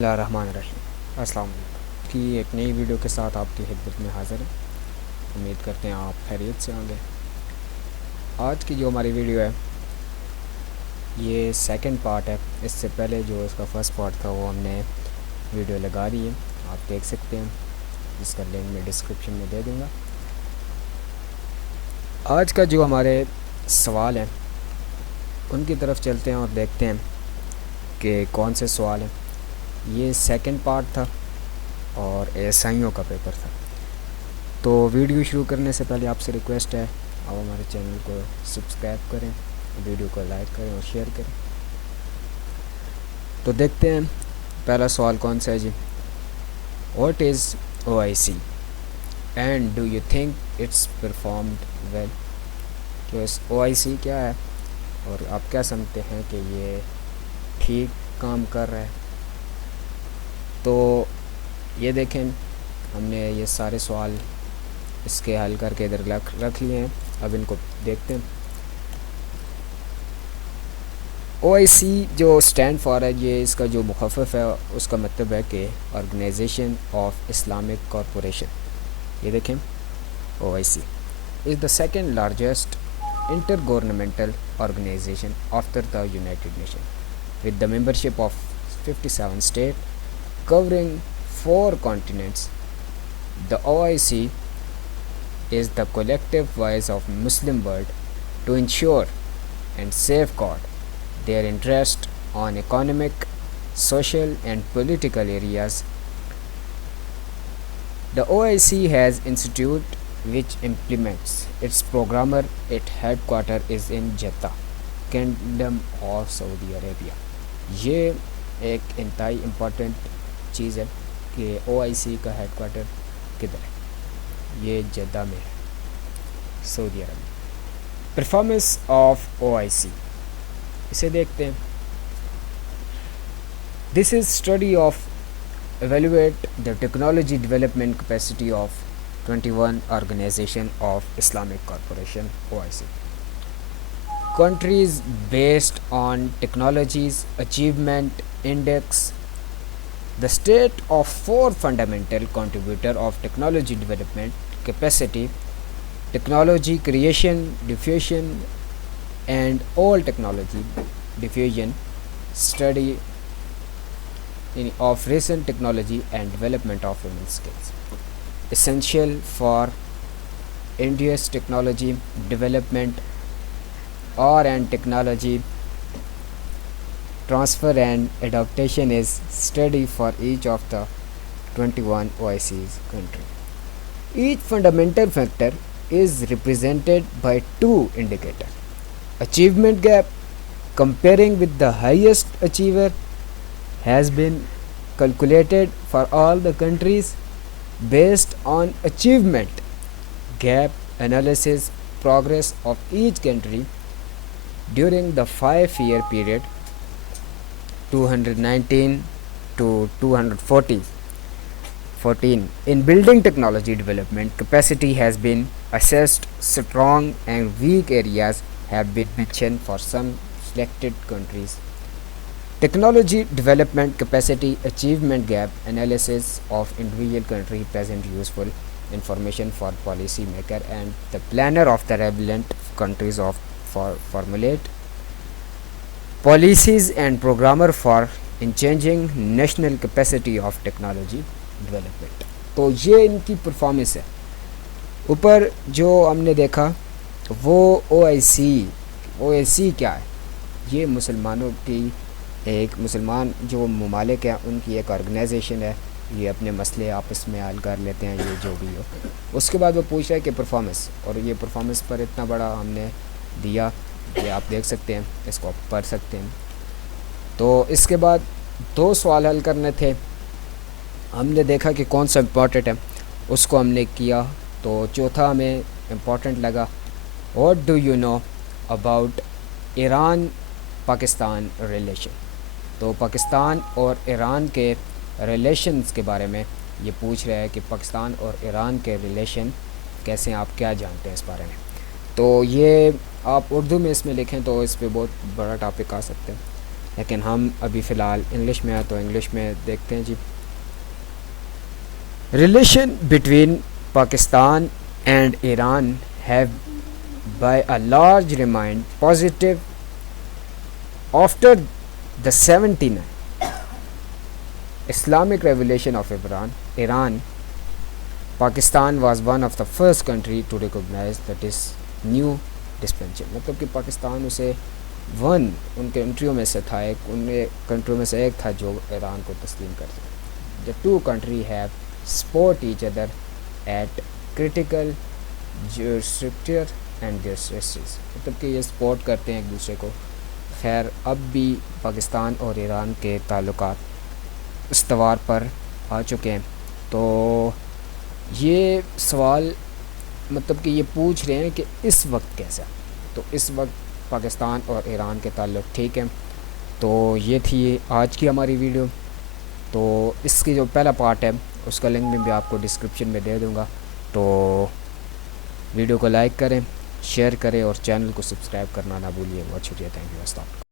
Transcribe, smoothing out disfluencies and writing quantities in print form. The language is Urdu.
اللہ الرحمن الرحیم السلام علیکم کی ایک نئی ویڈیو کے ساتھ آپ کی خدمت میں حاضر ہیں. امید کرتے ہیں آپ خیریت سے ہوں گے. آج کی جو ہماری ویڈیو ہے یہ سیکنڈ پارٹ ہے. اس سے پہلے جو اس کا فرسٹ پارٹ تھا وہ ہم نے ویڈیو لگا دی ہے, آپ دیکھ سکتے ہیں, جس کا لنک میں ڈسکرپشن میں دے دوں گا. آج کا جو ہمارے سوال ہیں ان کی طرف چلتے ہیں اور دیکھتے ہیں کہ کون سے سوال ہیں. یہ سیکنڈ پارٹ تھا اور ایسائیوں کا پیپر تھا. تو ویڈیو شروع کرنے سے پہلے آپ سے ریکویسٹ ہے آپ ہمارے چینل کو سبسکرائب کریں, ویڈیو کو لائک کریں اور شیئر کریں. تو دیکھتے ہیں پہلا سوال کون سا ہے جی. What is O I C and do you think it's performed well. کہ او آئی سی کیا ہے اور آپ کیا سمجھتے ہیں کہ یہ ٹھیک کام کر رہا ہے. تو یہ دیکھیں ہم نے یہ سارے سوال اس کے حل کر کے ادھر رکھ لیے ہیں. اب ان کو دیکھتے ہیں. او آئی سی جو اسٹینڈ فار ہے, یہ اس کا جو مخفف ہے اس کا مطلب ہے کہ آرگنائزیشن آف اسلامک کارپوریشن. یہ دیکھیں O I C is the second largest intergovernmental organization after the united nation with the membership of 57 state covering 4 continents. The OIC is the collective voice of Muslim world to ensure and safeguard their interest on economic, social and political areas. The OIC has institute which implements its programmer. Its headquarter is in Jeddah, Kingdom of Saudi Arabia. یہ ایک انتہائی امپورٹنٹ چیز ہے کہ او آئی سی کا ہیڈ کوارٹر کدھر ہے. یہ جدہ میں ہے, سعودی عرب میں. پرفارمنس آف او آئی سی, اسے دیکھتے ہیں. This is study of evaluate the technology development capacity of 21 organization of Islamic corporation O I C countries based on technologies achievement index. The state of 4 fundamental contributor of technology development capacity: technology creation, diffusion and all technology diffusion study of recent technology and development of human skills, essential for India's technology development and technology transfer and adaptation is study for each of the 21 OIC's country. Each fundamental factor is represented by 2 indicators. Achievement gap, comparing with the highest achiever, has been calculated for all the countries based on achievement gap analysis progress of each country during the 5-year period 219 to 214. In building technology development capacity has been assessed. Strong and weak areas have been mentioned for some selected countries. Technology development capacity achievement gap analysis of individual country present useful information for policy maker and the planner of the relevant countries of for formulate policies and programmer for in changing national capacity of technology development. تو یہ ان کی پرفارمنس ہے. اوپر جو ہم نے دیکھا وہ او آئی سی کیا ہے. یہ مسلمانوں کی ایک مسلمان جو ممالک ہیں ان کی ایک آرگنائزیشن ہے. یہ اپنے مسئلے آپس میں حل کر لیتے ہیں, یہ جو بھی ہو. اس کے بعد وہ پوچھ رہا ہے کہ پرفارمنس, اور یہ پرفارمنس پر اتنا بڑا ہم نے دیا, یہ آپ دیکھ سکتے ہیں, اس کو آپ پڑھ سکتے ہیں. تو اس کے بعد 2 سوال حل کرنے تھے. ہم نے دیکھا کہ کون سا امپورٹنٹ ہے, اس کو ہم نے کیا. تو چوتھا ہمیں امپورٹنٹ لگا, what do you know about Iran Pakistan relation. تو پاکستان اور ایران کے ریلیشنز کے بارے میں یہ پوچھ رہا ہے کہ پاکستان اور ایران کے ریلیشن کیسے, آپ کیا جانتے ہیں اس بارے میں. تو یہ آپ اردو میں اس میں لکھیں تو اس پہ بہت بڑا ٹاپک آ سکتے ہیں. لیکن ہم ابھی فی الحال انگلش میں ہیں تو انگلش میں دیکھتے ہیں جی. Relation between Pakistan and Iran have by a large remained positive after the 79 Islamic revolution of Iran. Pakistan was one of the first country to recognize that is new dispensation. مطلب کہ پاکستان اسے ون ان کنٹریوں میں سے تھا، ان کنٹریوں میں سے ایک تھا جو ایران کو تسلیم کرتا. The two countries have support each other at critical juncture and justice. مطلب کہ یہ سپورٹ کرتے ہیں ایک دوسرے کو. خیر اب بھی پاکستان اور ایران کے تعلقات استوار پر آ چکے ہیں. تو یہ سوال مطلب کہ یہ پوچھ رہے ہیں کہ اس وقت کیسا. تو اس وقت پاکستان اور ایران کے تعلق ٹھیک ہیں. تو یہ تھی آج کی ہماری ویڈیو. تو اس کی جو پہلا پارٹ ہے اس کا لنک بھی آپ کو ڈسکرپشن میں دے دوں گا. تو ویڈیو کو لائک کریں، شیئر کریں اور چینل کو سبسکرائب کرنا نہ بھولیے. بہت شکریہ. Thank you.